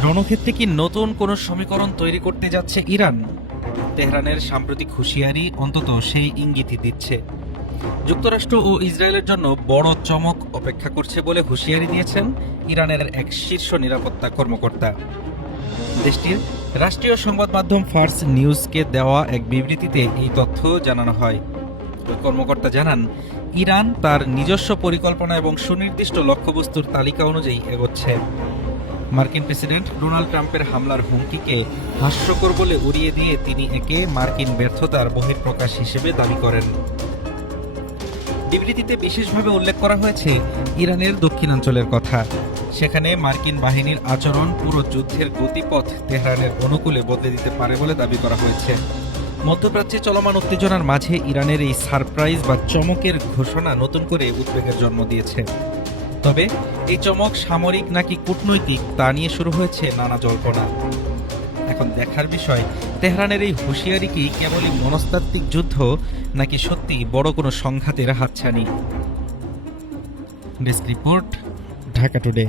রণক্ষেত্রে কি নতুন কোনো সমীকরণ তৈরি করতে যাচ্ছে ইরান? তেহরানের সাম্প্রতিক হুঁশিয়ারি অন্তত সেই ইঙ্গিতই দিচ্ছে। যুক্তরাষ্ট্র ও ইসরায়েলের জন্য বড় চমক অপেক্ষা করছে বলে হুঁশিয়ারি দিয়েছেন ইরানের এক শীর্ষ নিরাপত্তা কর্মকর্তা। দেশটির রাষ্ট্রীয় সংবাদ মাধ্যম ফার্স নিউজকে দেওয়া এক বিবৃতিতে এই তথ্য জানানো হয়। ওই কর্মকর্তা জানান, ইরান তার নিজস্ব পরিকল্পনা এবং সুনির্দিষ্ট লক্ষ্যবস্তুর তালিকা অনুযায়ী এগোচ্ছে। মার্কিন প্রেসিডেন্ট ডোনাল্ড ট্রাম্পের হামলার হুমকিকে হাস্যকর বলে উড়িয়ে দিয়ে তিনি একে মার্কিন ব্যর্থতার বহিঃপ্রকাশ হিসেবে দাবি করেন। বিবৃতিতে বিশেষভাবে উল্লেখ করা হয়েছে ইরানের দক্ষিণাঞ্চলের কথা। সেখানে মার্কিন বাহিনীর আচরণ পুরো যুদ্ধের গতিপথ তেহরানের অনুকূলে বদলে দিতে পারে বলে দাবি করা হয়েছে। মধ্যপ্রাচ্যে চলমান উত্তেজনার মাঝে ইরানের এই সারপ্রাইজ বা চমকের ঘোষণা নতুন করে উদ্বেগের জন্ম দিয়েছে। তবে এই চমক সামরিক নাকি কূটনৈতিক তা নিয়ে শুরু হয়েছে নানা জল্পনা। এখন দেখার বিষয়, তেহরানের এই হুঁশিয়ারি কি কেবলই মনস্তাত্ত্বিক যুদ্ধ নাকি সত্যি বড় কোনো সংঘাতের হাতছানি? Desk report, Dhaka today.